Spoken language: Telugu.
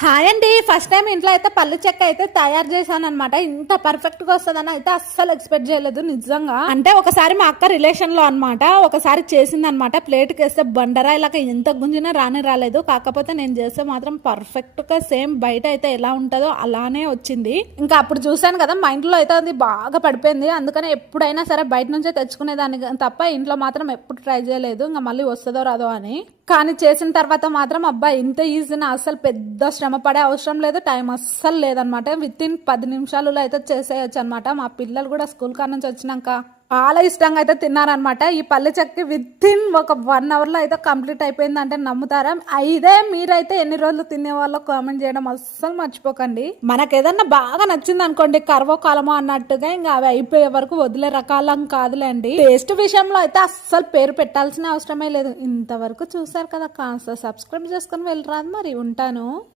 హాయ్ అండి. ఫస్ట్ టైం ఇంట్లో అయితే పళ్ళు చెక్క అయితే తయారు చేశాను అనమాట ఇంత పర్ఫెక్ట్గా వస్తుందని అయితే అస్సలు ఎక్స్పెక్ట్ చేయలేదు నిజంగా. అంటే ఒకసారి మా అక్క రిలేషన్లో అనమాట ఒకసారి చేసింది అనమాట ప్లేట్ కేస్తే బండరా ఇలాగ ఎంత గుంజినా రాని రాలేదు. కాకపోతే నేను చేస్తే మాత్రం పర్ఫెక్ట్గా సేమ్ బయట అయితే ఎలా ఉంటుందో అలానే వచ్చింది. ఇంకా అప్పుడు చూసాను కదా మా ఇంట్లో అయితే అది బాగా పడిపోయింది. అందుకని ఎప్పుడైనా సరే బయట నుంచే తెచ్చుకునేదాన్ని తప్ప ఇంట్లో మాత్రం ఎప్పుడు ట్రై చేయలేదు. ఇంకా మళ్ళీ వస్తుందో రాదో అని. కానీ చేసిన తర్వాత మాత్రం అబ్బాయి ఇంత ఈజీనా అసలు పెద్ద శ్రమ పడే అవసరం లేదు టైం అస్సలు లేదనమాట విత్ ఇన్ పది నిమిషాలలో అయితే చేసేయచ్చు అనమాట మా పిల్లలు కూడా స్కూల్ కాడ నుంచి వచ్చినాక చాలా ఇష్టంగా అయితే తిన్నారనమాట ఈ పల్లె చెక్కి విత్ ఇన్ ఒక వన్ అవర్లో అయితే కంప్లీట్ అయిపోయింది అంటే నమ్ముతారా? ఇదే మీరైతే ఎన్ని రోజులు తినే వాళ్ళో కామెంట్ చేయడం అస్సలు మర్చిపోకండి. మనకు ఏదన్నా బాగా నచ్చింది అనుకోండి కర్వో కాలమో అన్నట్టుగా ఇంకా అవి అయిపోయే వరకు వదిలే రకాలం కాదులేండి. టేస్ట్ విషయంలో అయితే అస్సలు పేరు పెట్టాల్సిన అవసరమే లేదు. ఇంతవరకు చూసారు కదా కాస్త సబ్స్క్రైబ్ చేసుకుని వెళ్ళరాదు మరి. ఉంటాను.